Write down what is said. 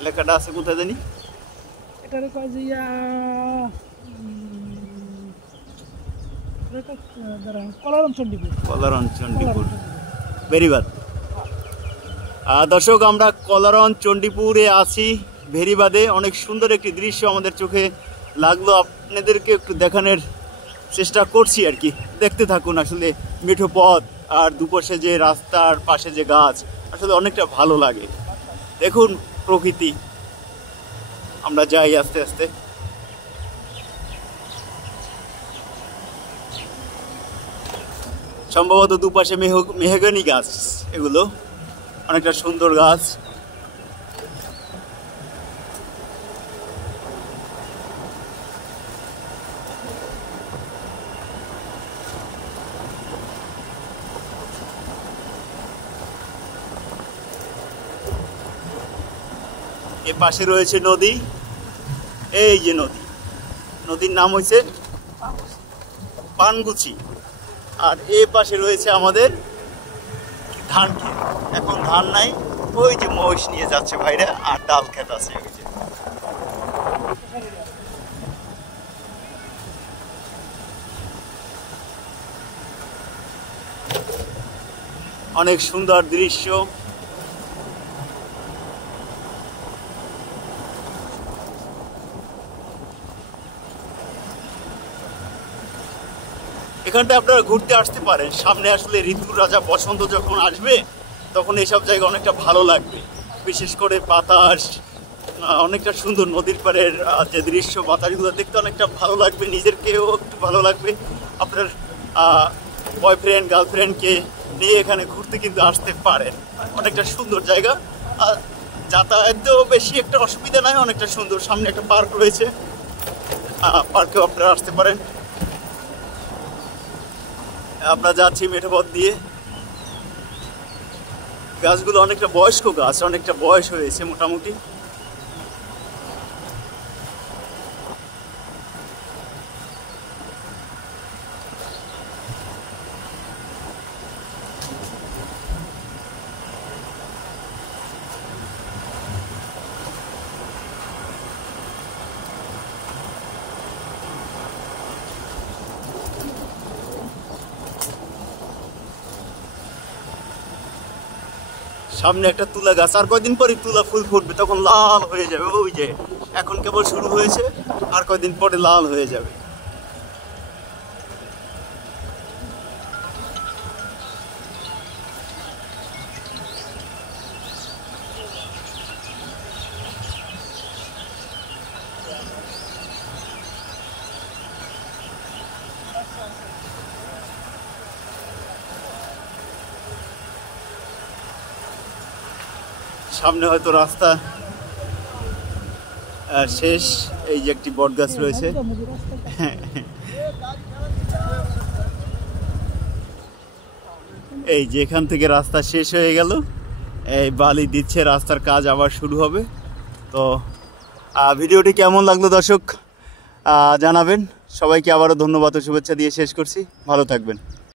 এলাকাটা আছে কোথায় জানি, এটারে কয় যে কলারন চণ্ডীপুর। কলারন চণ্ডীপুর, বেরিবাদ। দর্শক, আমরা কলারন চণ্ডীপুরে আছি, ভেরিবাদে। অনেক সুন্দর একটি দৃশ্য আমাদের চোখে লাগলো, আপনাদেরকে একটু দেখানোর চেষ্টা করছি আর কি। দেখতে থাকুন। আসলে মেঠো পথ আর দুপাশে যে রাস্তার পাশে যে গাছ, আসলে অনেকটা ভালো লাগে। দেখুন প্রকৃতি। আমরা যাই আস্তে আস্তে। সম্ভবত দুপাশে মেহগনি গাছ, এগুলো অনেকটা সুন্দর গাছ। এ পাশে রয়েছে নদী, এই যে নদী, নদীর নাম হয়েছে পানগুচি। আর এ পাশে রয়েছে আমাদের ধান ক্ষেত। এখন ধান নাই, ওই যে মহিষ নিয়ে যাচ্ছে ভাইরা, আর ডাল ক্ষেত আছে ওই যে। অনেক সুন্দর দৃশ্য। এখানটা আপনারা ঘুরতে আসতে পারেন। সামনে আসলে ঋতুর রাজা বসন্ত যখন আসবে, তখন এইসব জায়গা অনেকটা ভালো লাগবে। বিশেষ করে বাতাস, অনেকটা সুন্দর নদীর পাড়ের যে দৃশ্য, বাতাসগুলো দেখতে অনেকটা ভালো লাগবে, নিজেরকেও একটু ভালো লাগবে। আপনার বয়ফ্রেন্ড গার্লফ্রেন্ডকে নিয়ে এখানে ঘুরতে কিন্তু আসতে পারেন। অনেকটা সুন্দর জায়গা, যাতায়াতেও বেশি একটা অসুবিধা নাই, অনেকটা সুন্দর। সামনে একটা পার্ক রয়েছে, পার্কেও আপনারা আসতে পারেন। আমরা যাচ্ছি মেঠো পথ দিয়ে। গাছগুলো অনেকটা বয়স্ক গাছ, অনেকটা বয়স হয়েছে মোটামুটি। সামনে একটা তুলা গাছ, আর কয়দিন পরে তুলা ফুল ফুটবে, তখন লাল হয়ে যাবে। ওই যে এখন কেবল শুরু হয়েছে, আর কয়দিন পরে লাল হয়ে যাবে। সামনে হয়তো রাস্তা শেষ। এই যে একটি বট গাছ রয়েছে। এই যে এখান থেকে রাস্তা শেষ হয়ে গেল, এই বালি দিচ্ছে, রাস্তার কাজ আবার শুরু হবে। তো ভিডিওটি কেমন লাগলো দর্শক জানাবেন। সবাইকে আবারও ধন্যবাদ ও শুভেচ্ছা দিয়ে শেষ করছি। ভালো থাকবেন।